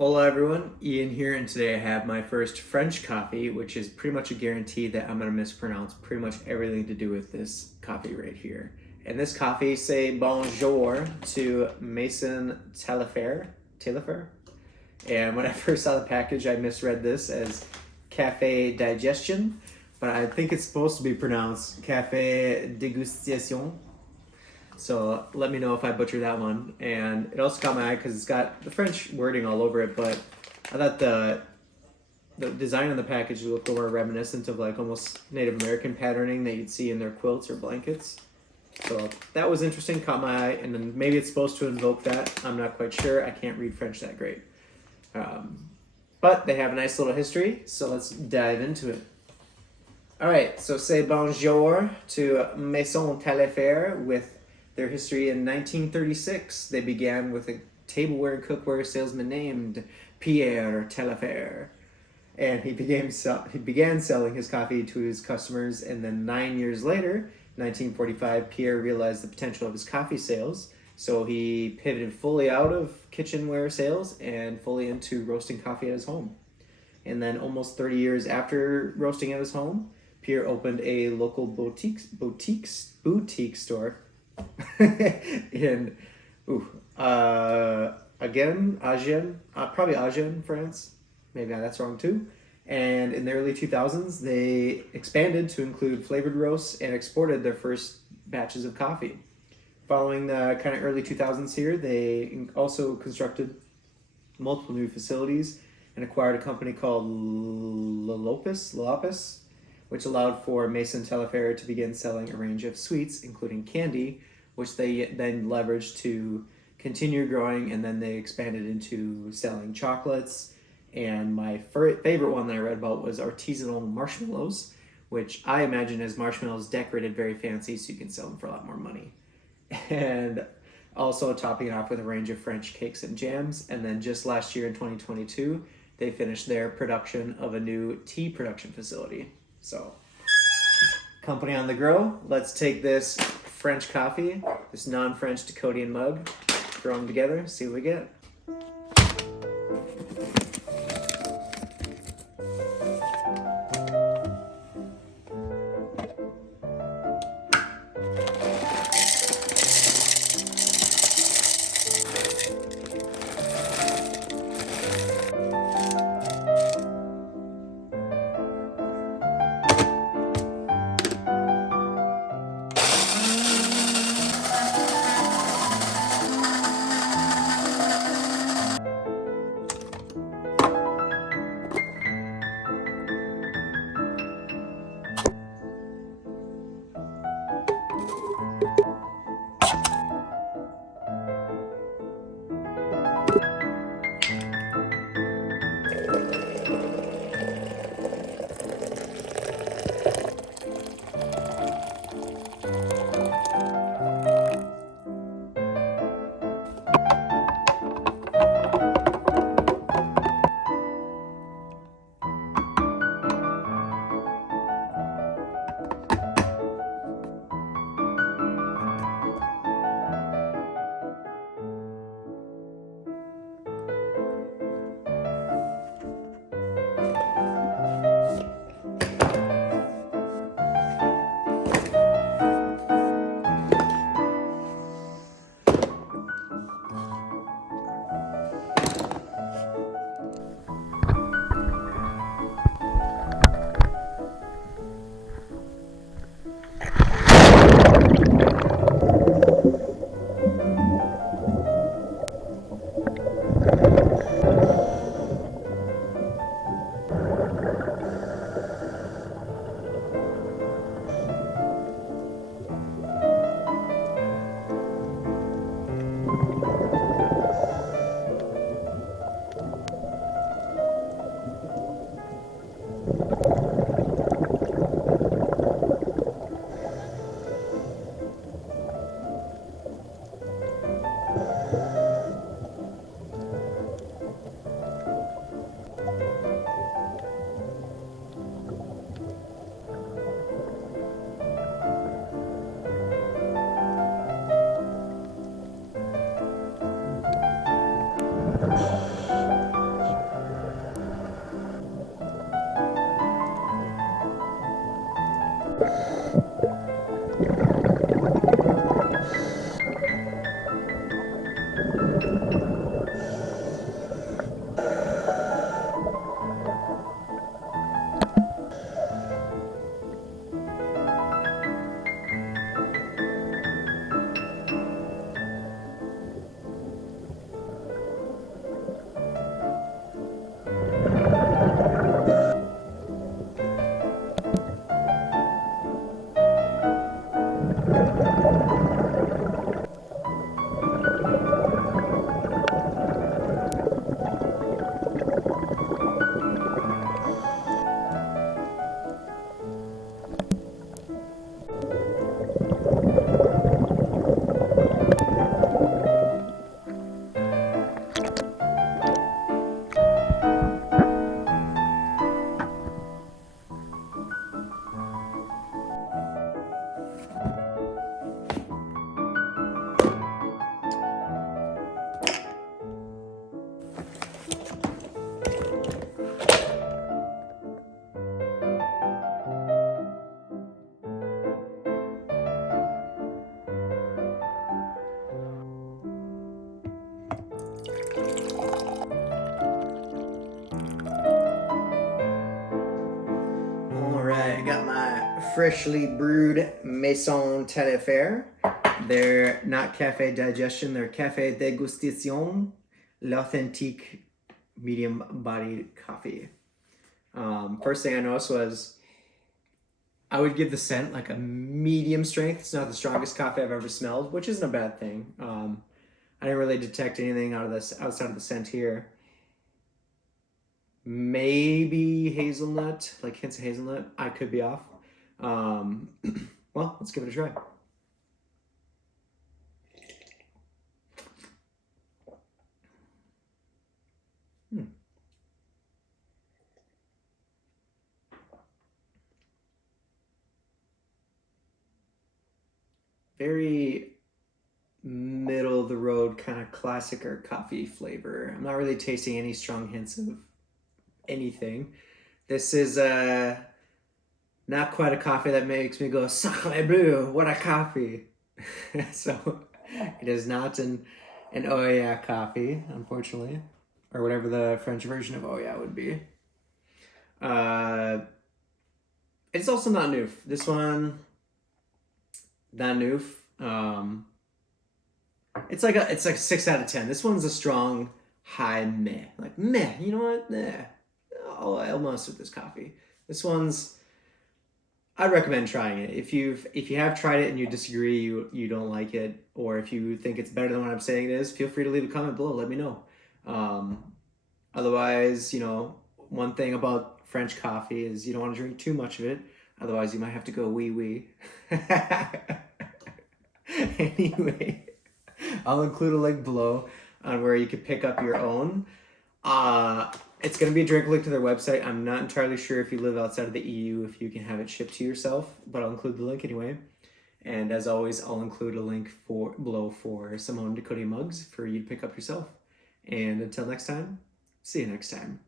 Hola everyone, Ian here, and today I have my first French coffee, which is pretty much a guarantee that I'm going to mispronounce pretty much everything to do with this coffee right here. And this coffee say bonjour to Maison Taillefer. And when I first saw the package, I misread this as Café Digestion, but I think it's supposed to be pronounced Café Dégustation. So let me know if I butcher that one. And it also caught my eye because it's got the French wording all over it, but I thought the design on the package looked more reminiscent of like almost Native American patterning that you'd see in their quilts or blankets. So that was interesting, caught my eye, and then maybe it's supposed to invoke that. I'm not quite sure. I can't read French that great. But they have a nice little history, so let's dive into it. All right, so say bonjour to Maison Taillefer with their history in 1936. They began with a tableware and cookware salesman named Pierre Taillefer, and he began selling his coffee to his customers. And then 9 years later, 1945, Pierre realized the potential of his coffee sales, so he pivoted fully out of kitchenware sales and fully into roasting coffee at his home. And then almost 30 years after roasting at his home, Pierre opened a local boutique store in probably Agen, France. Maybe that's wrong too. And in the early 2000s, they expanded to include flavored roasts and exported their first batches of coffee. Following the kind of early 2000s here, they also constructed multiple new facilities and acquired a company called Lopis, which allowed for Maison Taillefer to begin selling a range of sweets, including candy, which they then leveraged to continue growing, and then they expanded into selling chocolates. And my favorite one that I read about was artisanal marshmallows, which I imagine as marshmallows decorated very fancy so you can sell them for a lot more money. And also topping it off with a range of French cakes and jams. And then just last year in 2022, they finished their production of a new tea production facility. So, company on the grow. Let's take this French coffee, this non-French Dakotian mug, throw them together, see what we get. freshly brewed Maison Taillefer. They're not Café Digestion, they're Café Dégustation, l'authentique medium-bodied coffee. First thing I noticed was I would give the scent like a medium strength. It's not the strongest coffee I've ever smelled, which isn't a bad thing. I didn't really detect anything out of this outside of the scent here. Maybe hazelnut, like hints of hazelnut. I could be off. Well, let's give it a try. Very middle of the road kind of classic or coffee flavor. I'm not really tasting any strong hints of anything. This is not quite a coffee that makes me go sacre bleu, what a coffee. So it is not an oh yeah coffee, unfortunately, or whatever the French version of oh yeah would be. It's also not noof. This one, not noof. It's like a 6 out of 10. This one's a strong high meh. Like meh, you know what? Nah. I'll mess with this coffee. This one's, I'd recommend trying it. If you have tried it and you disagree, you don't like it, or if you think it's better than what I'm saying it is, feel free to leave a comment below. Let me know. Otherwise, one thing about French coffee is you don't want to drink too much of it. Otherwise, you might have to go wee wee. Anyway, I'll include a link below on where you can pick up your own. It's going to be a direct link to their website. I'm not entirely sure if you live outside of the EU, if you can have it shipped to yourself, but I'll include the link anyway. And as always, I'll include a link below for some Simone Dakota mugs for you to pick up yourself. And until next time, see you next time.